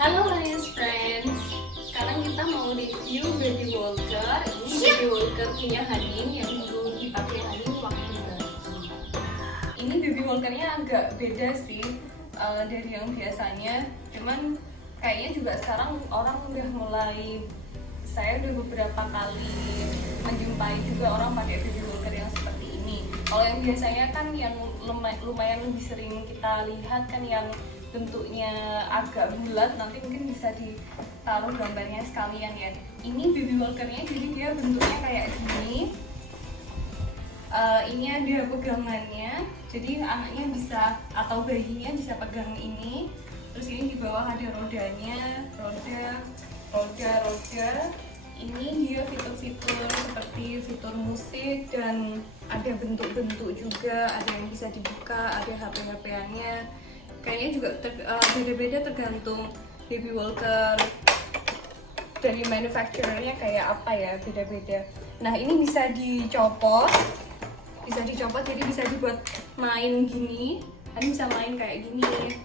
Halo Lions Friends, sekarang kita mau review Baby Walker. Ini Baby Walker punya Hanin yang dulu dipakai Hanin waktu bayi. Ini Baby Walkernya agak beda sih dari yang biasanya. Cuman kayaknya juga sekarang orang udah mulai, saya udah beberapa kali menjumpai juga orang pakai Baby Walker yang seperti ini. Kalau yang biasanya kan yang lumayan lebih sering kita lihat kan yang bentuknya agak bulat, nanti mungkin bisa ditaruh gambarnya sekalian ya. Ini Baby Walkernya jadi dia bentuknya kayak gini. Ini ada pegangannya, jadi anaknya bisa atau bayinya bisa pegang ini. Terus ini di bawah ada rodanya, roda. Ini dia fitur-fitur seperti fitur musik dan ada bentuk-bentuk juga, ada yang bisa dibuka, ada HP-HP-annya. Kayaknya juga beda-beda tergantung Baby Walker dari manufacturernya kayak apa ya, beda-beda. Nah ini bisa dicopot jadi bisa dibuat main gini. Kan bisa main kayak gini,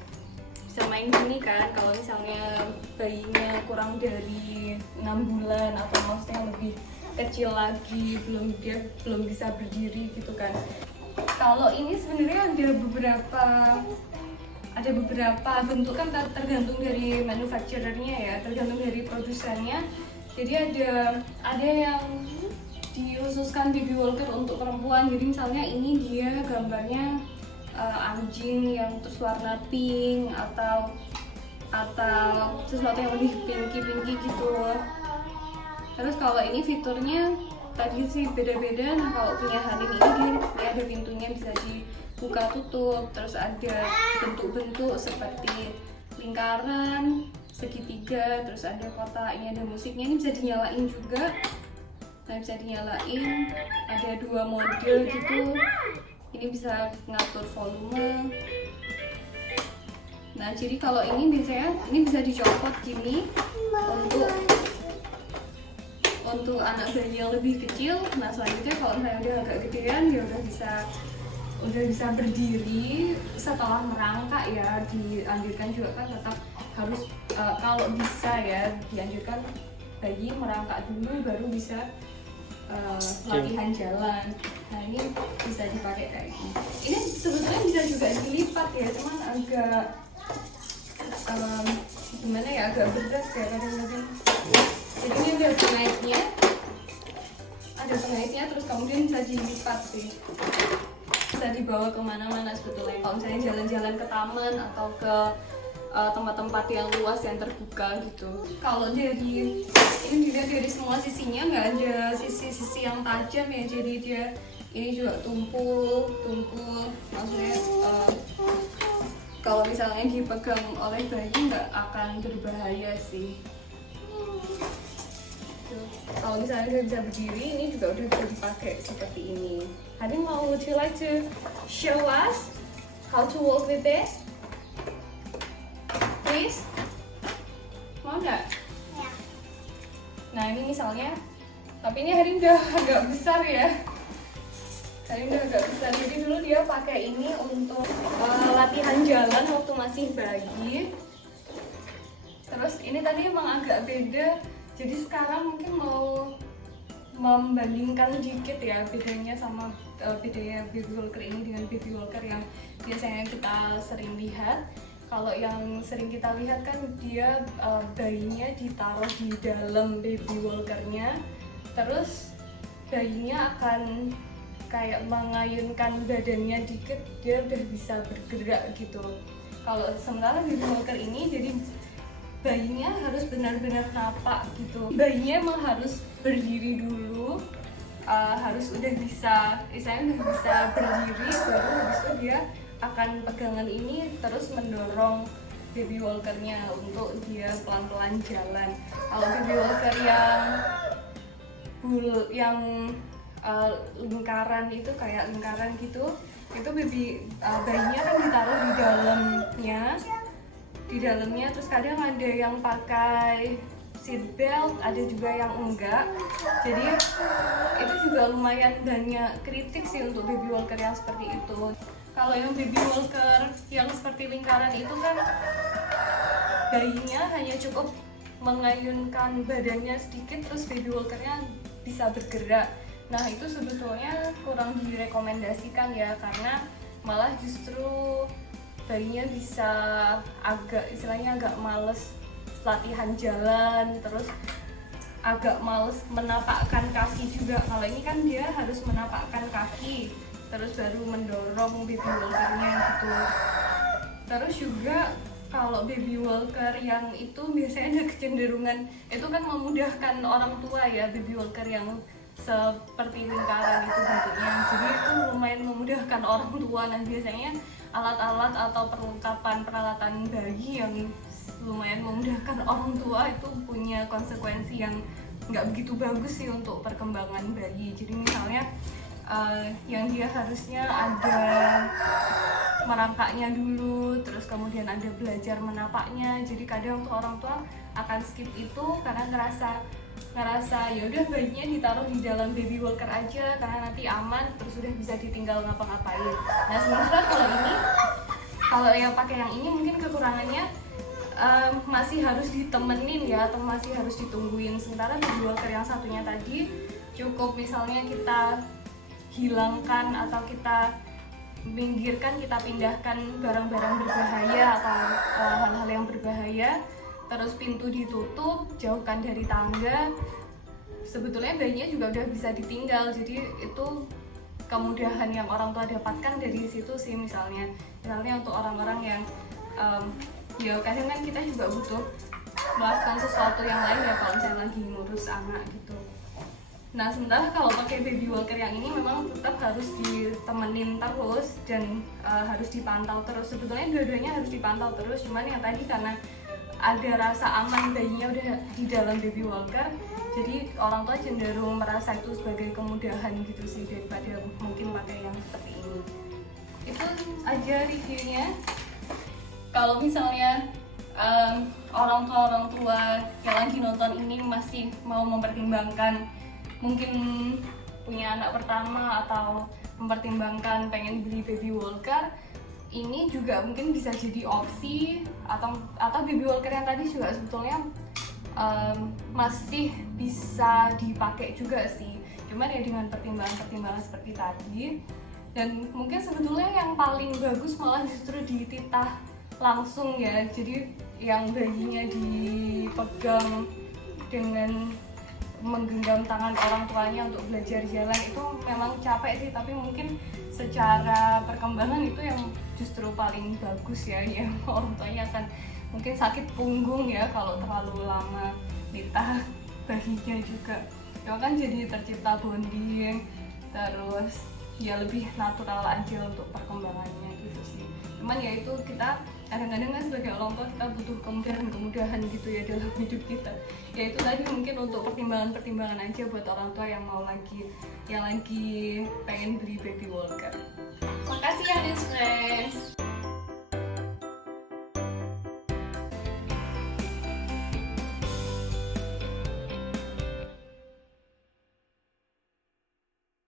bisa main gini kan. Kalau misalnya bayinya kurang dari 6 bulan atau maksudnya lebih kecil lagi, belum bisa berdiri gitu kan. Kalau ini sebenarnya ada beberapa bentuk kan, tergantung dari manufacturernya ya, tergantung dari produsennya. Jadi ada yang dihususkan Baby Walker untuk perempuan. Jadi misalnya ini dia gambarnya anjing yang terus warna pink atau sesuatu yang lebih pinky gitu. Terus kalau ini fiturnya tadi sih beda-beda. Nah kalau punya Hanin ini dia ada pintunya bisa dibuka tutup, terus ada bentuk-bentuk seperti lingkaran, segitiga, terus ada kotak, ini ada musiknya, ini bisa dinyalain juga. Nah bisa dinyalain, ada 2 model gitu. Ini bisa ngatur volume. Nah jadi kalau ini biasanya ini bisa dicopot gini untuk anak bayi yang lebih kecil. Nah selanjutnya kalau misalnya udah agak gedean dia udah bisa berdiri setelah merangkak ya. Dianjurkan juga kan tetap harus kalau bisa ya dianjurkan bayi merangkak dulu baru bisa latihan jalan. Nah ini bisa dipakai kayak gini. Ini sebetulnya bisa juga dilipat ya, cuman agak gimana ya, agak berat ya kadang-kadang. Jadi ini ada pengaitnya, terus kemudian bisa dilipat sih, bisa dibawa kemana-mana sebetulnya. Kalau misalnya jalan-jalan ke taman atau ke tempat-tempat yang luas yang terbuka gitu. Kalau ini dilihat dari semua sisinya, nggak ada sisi-sisi yang tajam ya, jadi dia ini juga tumpul, maksudnya kalau misalnya dipegang oleh bayi nggak akan berbahaya sih. Kalau misalnya dia bisa berdiri, ini juga udah bisa dipakai seperti ini. Hanin, would you like to show us how to walk with this? Please? Mau nggak? Ya. Nah ini misalnya, tapi ini Hanin udah agak besar ya. Jadi dulu dia pakai ini untuk latihan jalan waktu masih bayi. Terus ini tadi emang agak beda. Jadi sekarang mungkin mau membandingkan dikit ya bedanya sama bedanya Baby Walker ini dengan Baby Walker yang biasanya kita sering lihat. Kalau yang sering kita lihat kan dia bayinya ditaruh di dalam Baby Walkernya, terus bayinya akan kayak mengayunkan badannya dikit, dia udah bisa bergerak gitu. Kalau sementara Baby Walker ini jadi bayinya harus benar-benar napak gitu. Bayinya emang harus berdiri dulu, harus udah bisa berdiri, baru habis itu dia akan pegangan ini terus mendorong Baby Walkernya untuk dia pelan-pelan jalan. Kalau Baby Walker yang lingkaran itu kayak lingkaran gitu, itu bayinya kan ditaruh di dalamnya, terus kadang ada yang pakai seat belt, ada juga yang enggak. Jadi itu juga lumayan banyak kritik sih untuk Baby Walker yang seperti itu. Kalau yang Baby Walker yang seperti lingkaran itu kan bayinya hanya cukup mengayunkan badannya sedikit terus baby walkernya bisa bergerak. Nah itu sebetulnya kurang direkomendasikan ya, karena malah justru bayinya bisa agak istilahnya agak males latihan jalan, terus agak males menapakkan kaki juga. Kalau ini kan dia harus menapakkan kaki terus baru mendorong baby walkernya gitu. Terus juga kalau baby walker yang itu biasanya ada kecenderungan itu kan memudahkan orang tua ya, baby walker yang seperti lingkaran itu bentuknya, jadi itu lumayan memudahkan orang tua. Nah biasanya alat-alat atau perlengkapan bayi yang lumayan memudahkan orang tua itu punya konsekuensi yang nggak begitu bagus sih untuk perkembangan bayi. Jadi misalnya yang dia harusnya ada merangkaknya dulu, terus kemudian ada belajar menapaknya. Jadi kadang tuh orang tua akan skip itu karena ngerasa ya udah bayinya ditaruh di dalam baby walker aja karena nanti aman, terus udah bisa ditinggal ngapa-ngapain. Nah sementara kalau yang pakai yang ini mungkin kekurangannya masih harus ditemenin ya, atau masih harus ditungguin. Sementara baby walker yang satunya tadi cukup misalnya kita hilangkan atau kita minggirkan, kita pindahkan barang-barang berbahaya atau hal-hal yang berbahaya, terus pintu ditutup, jauhkan dari tangga, sebetulnya bayinya juga udah bisa ditinggal. Jadi itu kemudahan yang orang tua dapatkan dari situ sih. Misalnya untuk orang-orang yang ya kadang kan kita juga butuh melakukan sesuatu yang lain ya kalau misalnya lagi ngurus anak gitu. Nah sementara kalau pakai baby walker yang ini memang tetap harus ditemenin terus dan harus dipantau terus. Sebetulnya dua-duanya harus dipantau terus, cuman yang tadi karena ada rasa aman bayinya udah di dalam baby walker, jadi orang tua cenderung merasa itu sebagai kemudahan gitu sih, daripada mungkin pakai yang seperti ini. Itu aja reviewnya. Kalau misalnya orang tua yang lagi nonton ini masih mau mempertimbangkan mungkin punya anak pertama atau mempertimbangkan pengen beli baby walker, ini juga mungkin bisa jadi opsi. Atau baby walker yang tadi juga sebetulnya masih bisa dipakai juga sih, cuman ya dengan pertimbangan seperti tadi. Dan mungkin sebetulnya yang paling bagus malah justru dititah langsung ya, jadi yang bayinya dipegang dengan menggenggam tangan orang tuanya untuk belajar jalan itu memang capek sih, tapi mungkin secara perkembangan itu yang justru paling bagus ya. Ya orang tuanya akan mungkin sakit punggung ya kalau terlalu lama nitah bayinya juga. Ya kan jadi tercipta bonding, terus ya lebih natural aja untuk perkembangannya gitu sih. Cuman ya itu kita kadang-kadang kan sebagai orang tua kita butuh kemudahan gitu ya dalam hidup kita. Ya itu tadi mungkin untuk pertimbangan aja buat orang tua yang lagi pengen beli baby walker. Makasih ya Miss Grace.